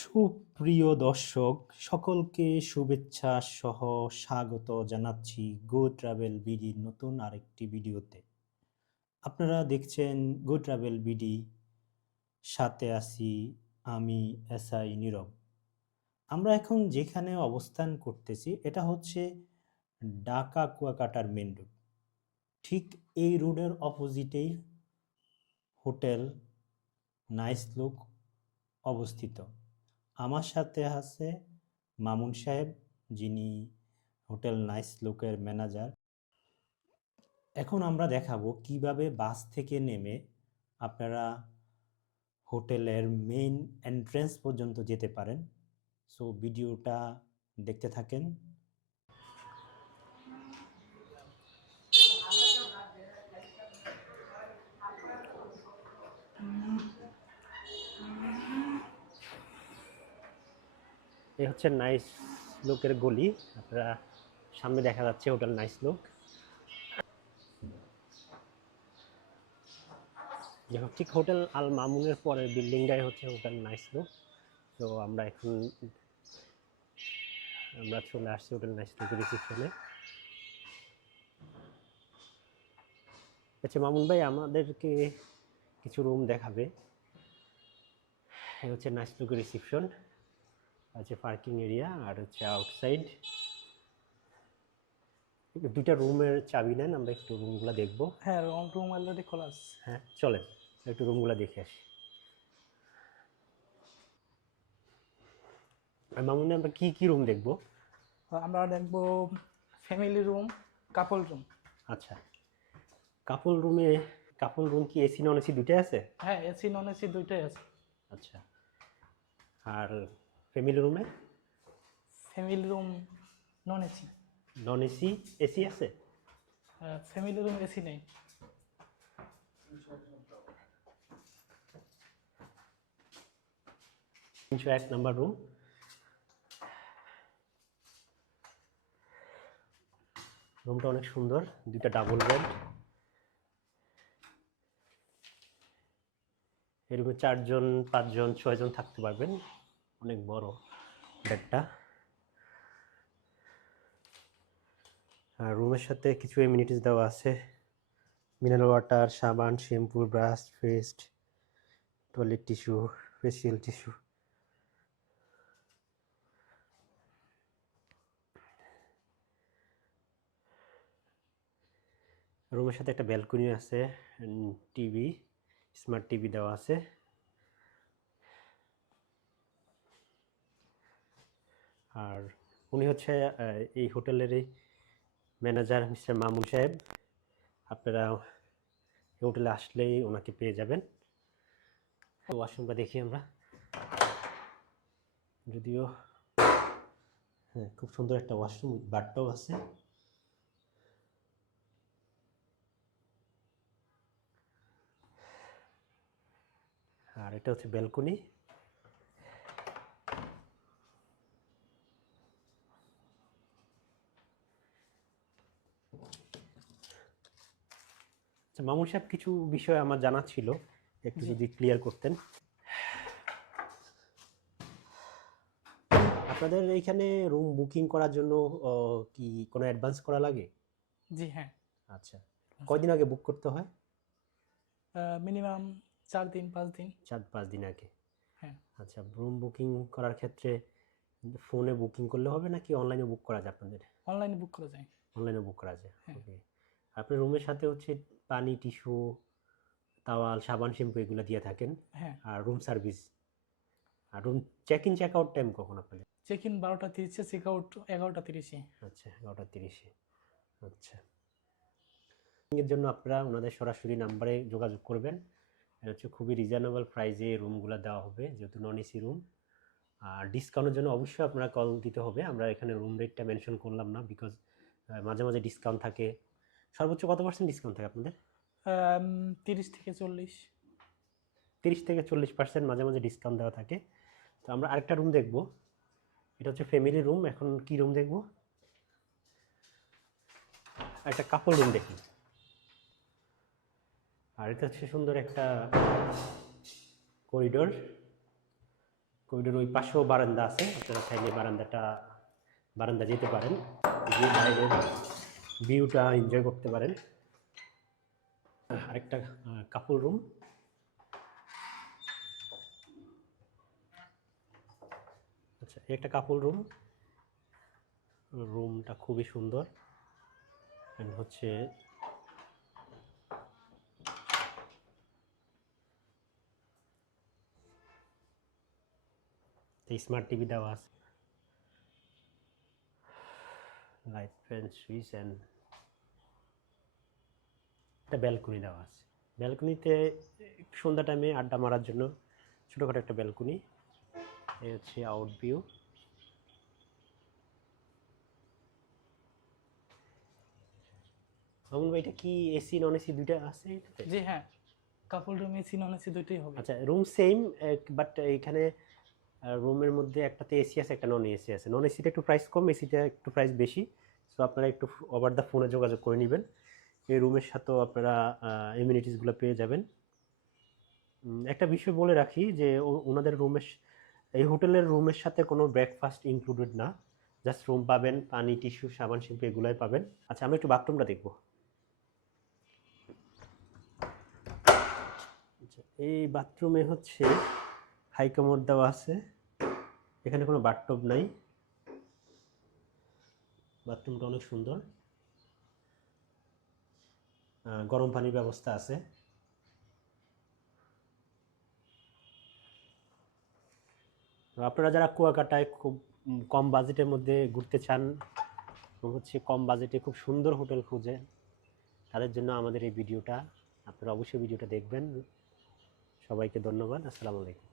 সুপ্রিয় দর্শক, সকলকে শুভেচ্ছা সহ স্বাগত জানাচ্ছি গো ট্রাভেল বিডির নতুন আরেকটি ভিডিওতে। আপনারা দেখছেন গো ট্রাভেল বিডি সাথে আছি আমি এসআই নীরব। আমরা এখন যেখানে অবস্থান করতেছি, এটা হচ্ছে ঢাকা কুয়াকাটার মেন রোড ঠিক এই রোডের অপোজিটেই হোটেল নাইস লুক অবস্থিত। আমার সাথে আছে মামুন সাহেব, যিনি হোটেল নাইস লোকের ম্যানেজার। এখন আমরা দেখাবো কীভাবে বাস থেকে নেমে আপনারা হোটেলের মেইন এন্ট্রেন্স পর্যন্ত যেতে পারেন। সো ভিডিওটা দেখতে থাকেন। এই হচ্ছে নাইস লুকের গলি। আপনারা সামনে দেখা যাচ্ছে হোটেল নাইস লুক। দেখো, ঠিক হোটেল আল মামুনের পরের বিল্ডিংটাই হচ্ছে হোটেল নাইস লুক। তো আমরা এখন, আমরা চলে আসছি হোটেল নাইস লুকের রিসিপশনে আচ্ছা মামুন ভাই, আমাদেরকে কিছু রুম দেখাবে। হচ্ছে নাইস লুকের রিসিপশন আছে পার্কিং এরিয়া আর হচ্ছে আউটসাইড দুইটা রুমের চাবি নেন আমরা একটু রুমগুলো দেখব। হ্যাঁ রুম রুম অলরেডি খোলা আছে। হ্যাঁ চলেন একটু রুমগুলো দেখে আসি। আর মামুনে আমরা কি কি রুম দেখব? আমরা দেখব ফ্যামিলি রুম কাপল রুম আচ্ছা কাপল রুমে কাপল রুম কি এসি নন এসি দুটাই আছে? হ্যাঁ এসি নন এসি দুইটাই আছে। আচ্ছা আর ফ্যামিলি রুমে family room non AC non AC AC আছে? ফ্যামিলি রুম এসি নেই। তিনশো এক নাম্বার রুম। রুমটা অনেক সুন্দর দুইটা ডাবল বেড এই রুমে চারজন পাঁচজন ছয়জন থাকতে পারবেন। অনেক বড় বেডটা আর রুমের সাথে কিছু এমিনিটিস দেওয়া আছে। মিনারেল ওয়াটার সাবান shampoo brush paste toilet tissue facial tissue রুমের সাথে একটা ব্যালকনি আছে টিভি স্মার্ট টিভি দেওয়া আছে। আর উনি হচ্ছে এই হোটেলেরই ম্যানেজার মিস্টার মামুন সাহেব। আপনারা এই হোটেলে আসলেই ওনাকে পেয়ে যাবেন। ওয়াশরুমটা দেখি আমরা। যদিও হ্যাঁ খুব সুন্দর একটা ওয়াশরুম বাথটব আছে। আর এটা হচ্ছে ব্যালকনি। মামুন সাহেব কিছু বিষয় আমার জানা ছিল একটু যদি ক্লিয়ার করতেন। আপনাদের এইখানে রুম বুকিং করার জন্য কি কোনো অ্যাডভান্স করা লাগে? জি হ্যাঁ। আচ্ছা কয়দিন আগে বুক করতে হয়? মিনিমাম চার দিন পাঁচ দিন। চার পাঁচ দিন আগে? হ্যাঁ। আচ্ছা রুম বুকিং করার ক্ষেত্রে ফোনে বুকিং করলে হবে নাকি অনলাইনে বুক করা যায় আপনাদের? অনলাইনে বুক করা যায়। অনলাইনে বুক করা যায় হ্যাঁ। ওকে আপনার রুমের সাথে হচ্ছে পানি টিস্যু তাওয়াল সাবান শ্যাম্পু এগুলো দিয়ে থাকেন। হ্যাঁ। আর room service. R room check in check out time কখন আপনাদের? চেক ইন বারোটা তিরিশে চেক আউট এগারোটা তিরিশে। আচ্ছা এগারোটা তিরিশে। আচ্ছা। এর জন্য আপনারা ওনাদের সরাসরি নাম্বারে যোগাযোগ করবেন। এটা হচ্ছে খুবই রিজনেবল প্রাইসে রুমগুলো দেওয়া হবে যেহেতু নন এসি রুম আর ডিসকাউন্টের জন্য অবশ্যই আপনারা কল দিতে হবে। আমরা এখানে রুম রেটটা মেনশন করলাম না বিকজ মাঝে মাঝে ডিসকাউন্ট থাকে। সর্বোচ্চ কত পার্সেন্ট ডিসকাউন্ট থাকে আপনাদের? তিরিশ থেকে চল্লিশ। তিরিশ থেকে চল্লিশ পার্সেন্ট মাঝে মাঝে ডিসকাউন্ট দেওয়া থাকে। তো আমরা আরেকটা রুম দেখব। এটা হচ্ছে ফ্যামিলি রুম এখন কি রুম দেখব? একটা কাপড় রুম দেখি। আর এটা হচ্ছে সুন্দর একটা করিডোর করিডোর ওই পাশেও বারান্দা আছে। আপনারা চাইলে বারান্দাটা বারান্দা যেতে পারেন। বাইরের ভিউটা এনজয় করতে পারেন। আরেকটা কাপড় রুম আচ্ছা একটা কাপড় রুম রুমটা খুবই সুন্দর। And হচ্ছে স্মার্ট টিভি দেওয়া আছে। লাইট ফ্যান সুইচ অ্যান্ড একটা ব্যালকনি দেওয়া আছে। ব্যালকনিতে সন্ধ্যা টাইমে আড্ডা মারার জন্য ছোটোখাটো একটা ব্যালকনি এই হচ্ছে আউট ভিউ মামুন ভাই এটা কি এসি নন এসি দুইটা আছে? জি হ্যাঁ couple room AC non AC দুটোই হবে। আচ্ছা রুম সেম বাট এখানে রুমের মধ্যে একটাতে এসি আছে, একটা নন এসি আছে। নন এসিটা একটু প্রাইস কম এসিটা একটু প্রাইস বেশি। সো আপনারা একটু ওভার দ্য ফোনে যোগাযোগ করে নেবেন। এই রুমের সাথেও আপনারা এমিনিটিসগুলো পেয়ে যাবেন। একটা বিষয় বলে রাখি যে ওনাদের রুমের এই হোটেলের রুমের সাথে কোনো ব্রেকফাস্ট ইনক্লুডেড না। জাস্ট রুম পাবেন, পানি টিস্যু সাবান শ্যাম্পু এগুলোই পাবেন। আচ্ছা আমি একটু বাথরুমটা দেখব। আচ্ছা এই বাথরুমে হচ্ছে হাই দেওয়া আছে। এখানে কোনো বাথটব নাই। বাথরুমটা অনেক সুন্দর। গরম পানির ব্যবস্থা আছে। আপনারা যারা কুয়াকাটায় খুব কম বাজেটের মধ্যে ঘুরতে চান হচ্ছে কম বাজেটে খুব সুন্দর হোটেল খুঁজে, তাদের জন্য আমাদের এই ভিডিওটা। আপনারা অবশ্যই ভিডিওটা দেখবেন। সবাইকে ধন্যবাদ। আসসালামু আলাইকুম।